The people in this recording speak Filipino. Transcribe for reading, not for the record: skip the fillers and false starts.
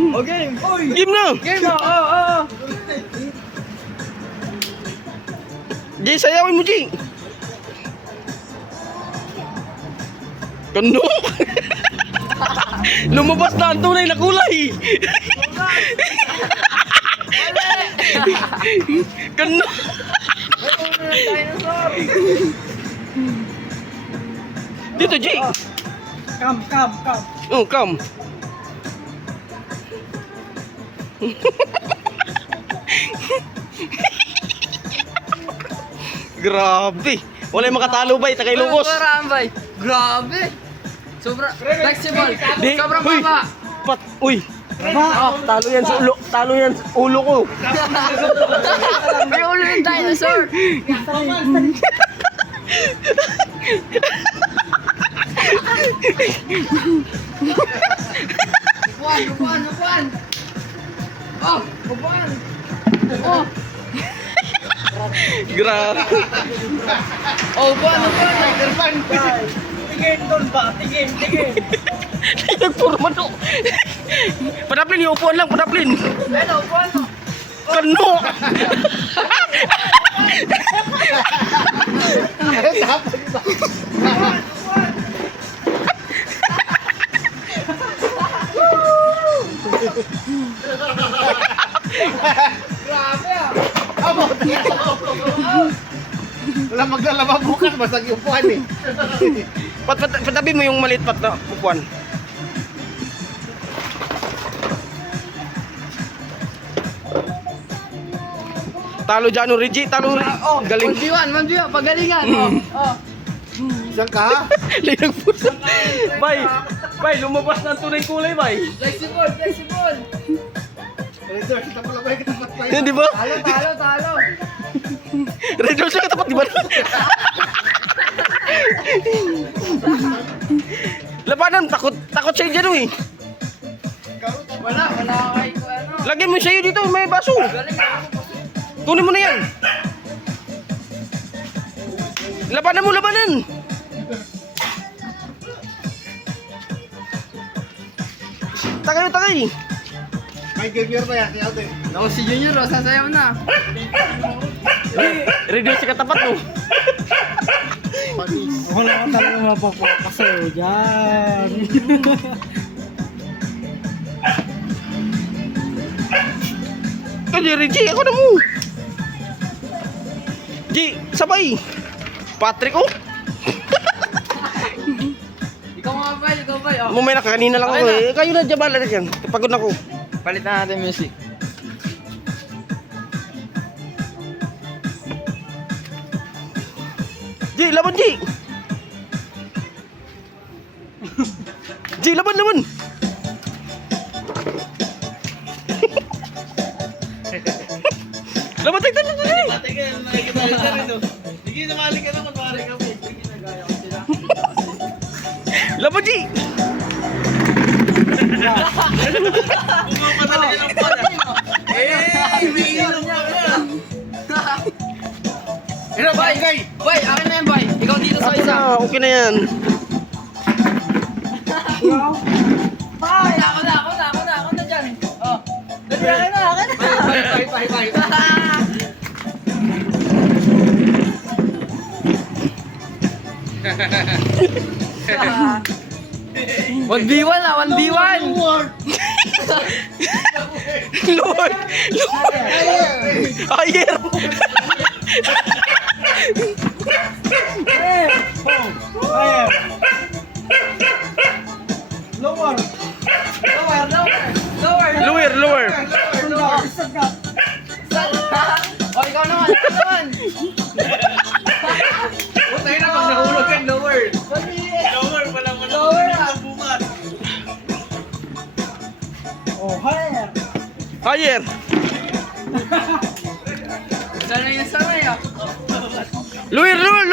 O game. Game na. Game na. Oo. Jay, sayawin mo, Jay. Kano? Lumabas na ang tunay na kulay. Kano? Dinosaur. Dito, Jay. Come. Oh, come. Grabe. Wala yung makatalo ba? Takay lukos. Bay. Grabe. Sobra flexible. Di. Sobrang Uy. baba. Uy. Talo yan sa ulo. Talo yan sa ulo ko. May ulo yung dinosaur. Upuan. Oh, upuan. Oh. Grabe. Oh, upuan. Tigim doon ba? Tigim. Nagpurma to. Padaplin yung upuan lang. Padaplin. Ano, upuan. Kano? Grabe ah. Wala maglalaba bukas, basag yung puwan eh. Patabi mo yung maliit pat na upuan. Talo dyan, Reggie. Talo. Galing. 1v1, pagalingan. Oh. Saan ka? Linag po. Bay, lumabas na ang tunay kulay, bay. Flexible. Resort, kita pala ba yung katapat pa Yan, di ba? Talo. Red Horse yung katapat, di ba? Labanan, takot siya dyan, eh. Wala kay ko ano. Lagyan mo sa'yo dito, may baso. Galing ako. Kunin mo na yan. Labanan mo. Takay. May junior ba yan? Si Aldo eh. Ako si Junior, sasayaw na. Red Horse yung katapat, no? Wala ka talaga mapapakasayo dyan. Kaya Reggie, ako na mo. G, sabay. Patrick, oh. Ikaw ba? Oh. Mamaya na, kanina lang ako eh. Kayo na, jabala na yan. Pagod na ako. Palit na natin music. G, laban G. G, laban. Laban, tayo. Pati ka, nakikita rin dyan ito. Sige, namali ka naman, pare ka. Sige, nagaya ko sila. Laban G. Bumaba talaga ng pala. Umiinom pa ka. Ino, Bay, akin na yan, Bay. Ikaw dito sa isa. Okay na yan. Bay, ako na dyan. Oh. Dali, akin na. Bye. 1v1 ah, 1v1. Lord. Higher. Lower. Lower. Oh, ikaw naman. Tayo na, pag nahulog yan, lower. Lower pala mo. Lower ah. Bukas. Higher. Sanay ah. Lower. Lobat.